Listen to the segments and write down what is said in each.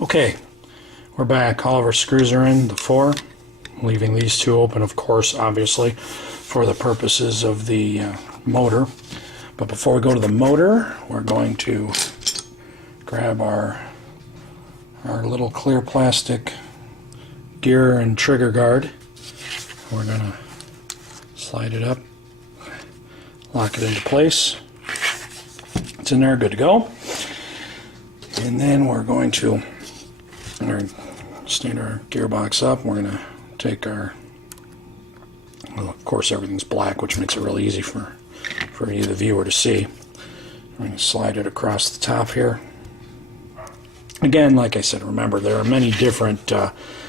Okay, we're back. All of our screws are in, the 4. Leaving these 2 open, of course, obviously, for the purposes of the motor. But before we go to the motor, we're going to grab our little clear plastic gear and trigger guard. We're going to slide it up, lock it into place. It's in there, good to go. And then we're going to stand our gearbox up. We're going to take our, well, of course everything's black, which makes it really easy for you, the viewer, to see. I'm going to slide it across the top here. Again, like I said, remember there are many different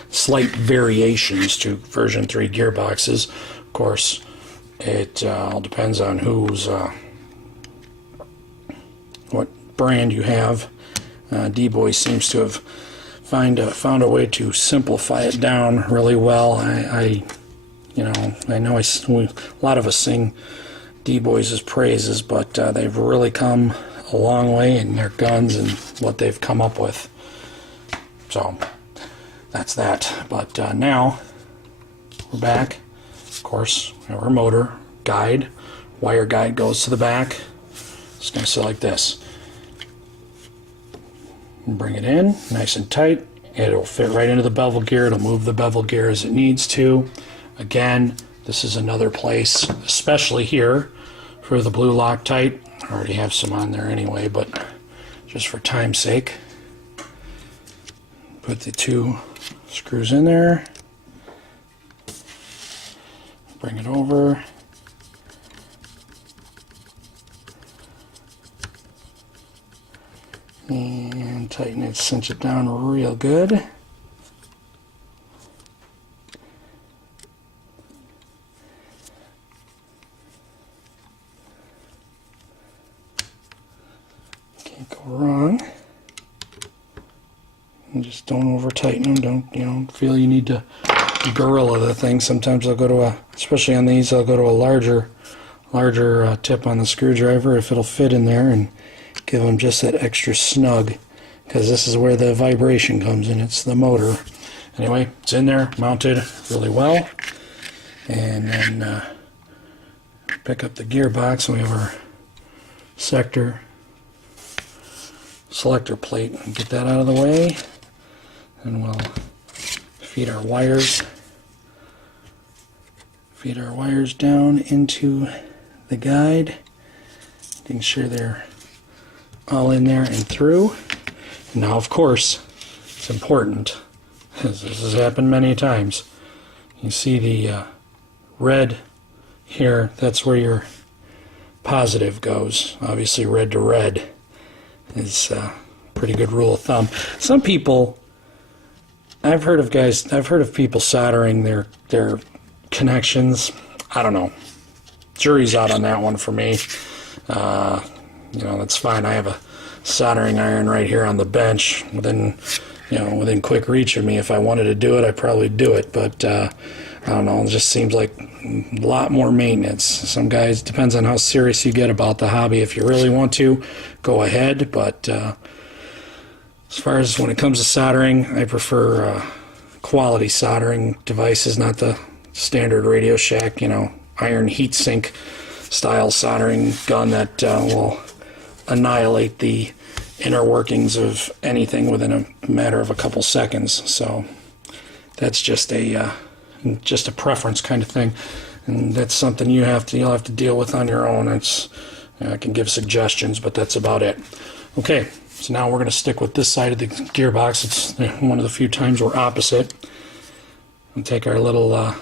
slight variations to version 3 gearboxes. Of course, it all depends on what brand you have. D-Boy seems to have found a way to simplify it down really well. I know a lot of us sing D-Boys' praises, but they've really come a long way in their guns and what they've come up with. So that's that. But now we're back. Of course, we have our motor guide. Wire guide goes to the back. It's going to sit like this. Bring it in nice and tight. It'll fit right into the bevel gear. It'll move the bevel gear as it needs to. Again, this is another place, especially here, for the blue Loctite. I already have some on there anyway, but just for time's sake, put the 2 screws in there. Bring it over. And tighten it, cinch it down real good. Can't go wrong. And just don't over tighten them. Don't feel you need to gorilla the thing. Sometimes I'll go to especially on these, I'll go to a larger tip on the screwdriver if it'll fit in there, and give them just that extra snug, because this is where the vibration comes in. It's the motor. Anyway, it's in there, mounted really well. And then pick up the gearbox, and we have our selector plate. And get that out of the way. And we'll feed our wires down into the guide, making sure they're all in there and through. Now, of course, it's important, as this has happened many times. You see the red here, that's where your positive goes. Obviously, red to red is a pretty good rule of thumb. Some people, I've heard of people soldering their connections. I don't know. Jury's out on that one for me. That's fine. I have a soldering iron right here on the bench within quick reach of me. If I wanted to do it, I'd probably do it. But I don't know. It just seems like a lot more maintenance. Some guys, depends on how serious you get about the hobby. If you really want to, go ahead. But as far as when it comes to soldering, I prefer quality soldering devices, not the standard Radio Shack, iron heat sink style soldering gun that will annihilate the inner workings of anything within a matter of a couple seconds. So that's just a preference kind of thing, and that's something you'll have to deal with on your own. I can give suggestions, but that's about it. Okay, so now we're going to stick with this side of the gearbox. It's one of the few times we're opposite. And take our little, we're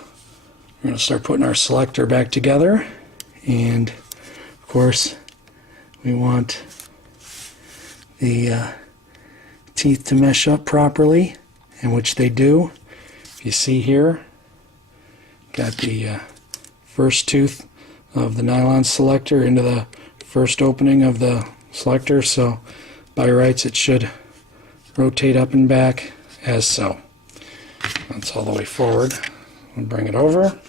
going to start putting our selector back together, and of course we want the teeth to mesh up properly, and which they do. If you see here, got the first tooth of the nylon selector into the first opening of the selector, so by rights it should rotate up and back as so. That's all the way forward. I'll bring it over.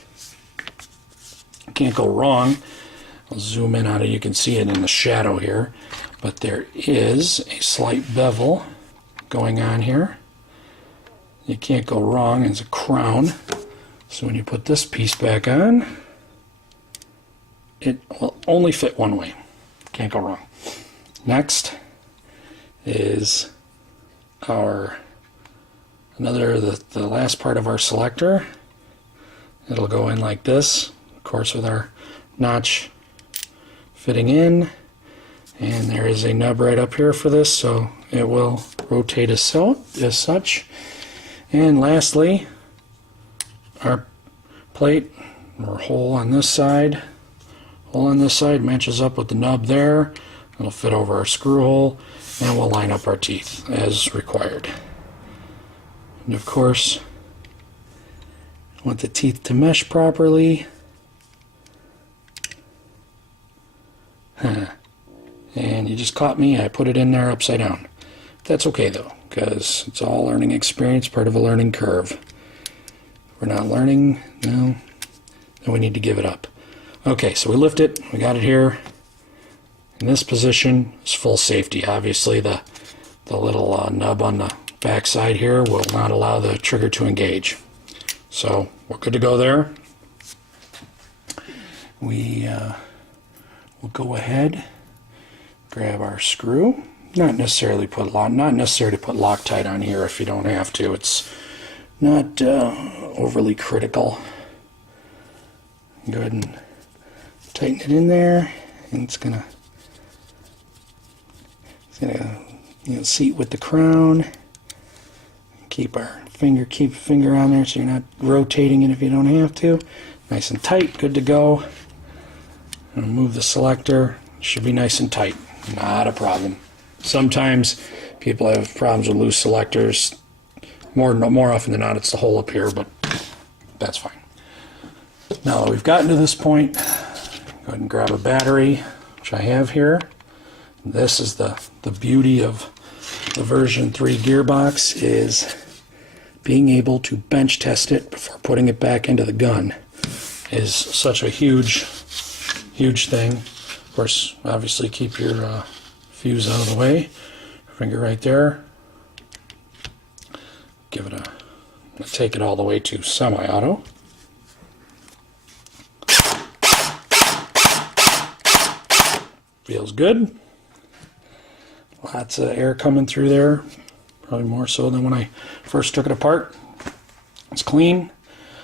Can't go wrong. I'll zoom in on it. You can see it in the shadow here, but there is a slight bevel going on here. You can't go wrong. It's a crown. So when you put this piece back on, it will only fit one way. Can't go wrong. Next is the last part of our selector. It'll go in like this, of course, with our notch fitting in, and there is a nub right up here for this, so it will rotate as such. And lastly, our plate or hole on this side matches up with the nub there. It'll fit over our screw hole, and we'll line up our teeth as required. And of course, I want the teeth to mesh properly. And you just caught me. I put it in there upside down. That's okay though, because it's all learning experience, part of a learning curve. If we're not learning, no, then we need to give it up. Okay, so we lift it. We got it here. In this position is full safety. Obviously, the little nub on the back side here will not allow the trigger to engage. So we're good to go there. We'll go ahead, grab our screw. Not necessary to put Loctite on here if you don't have to. It's not overly critical. Go ahead and tighten it in there, and it's gonna seat with the crown. Keep a finger on there so you're not rotating it if you don't have to. Nice and tight, good to go. I'm gonna move the selector. Should be nice and tight, not a problem. Sometimes people have problems with loose selectors. More often than not, it's the hole up here, but that's fine. Now that we've gotten to this point, go ahead and grab a battery, which I have here. This is the beauty of the version 3 gearbox, is being able to bench test it before putting it back into the gun is such a huge thing. Of course, obviously keep your fuse out of the way. Finger right there. Give it take it all the way to semi-auto. Feels good. Lots of air coming through there, probably more so than when I first took it apart. It's clean.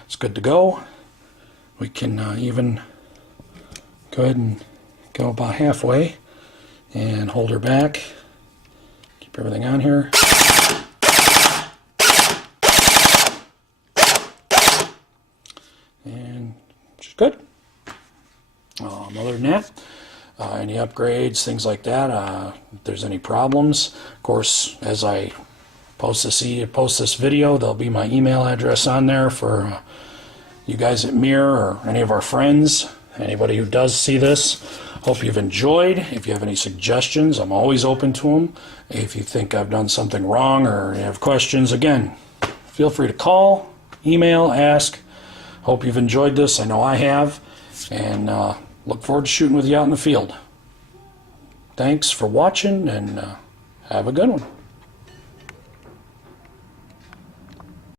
It's good to go. We can even go ahead and go about halfway and hold her back. Keep everything on here. And she's good. Other than that, any upgrades, things like that, if there's any problems, of course, as I post this video, there'll be my email address on there for you guys at Mirror or any of our friends, anybody who does see this. Hope you've enjoyed. If you have any suggestions, I'm always open to them. If you think I've done something wrong or you have questions, again, feel free to call, email, ask. Hope you've enjoyed this. I know I have. And look forward to shooting with you out in the field. Thanks for watching, and have a good one.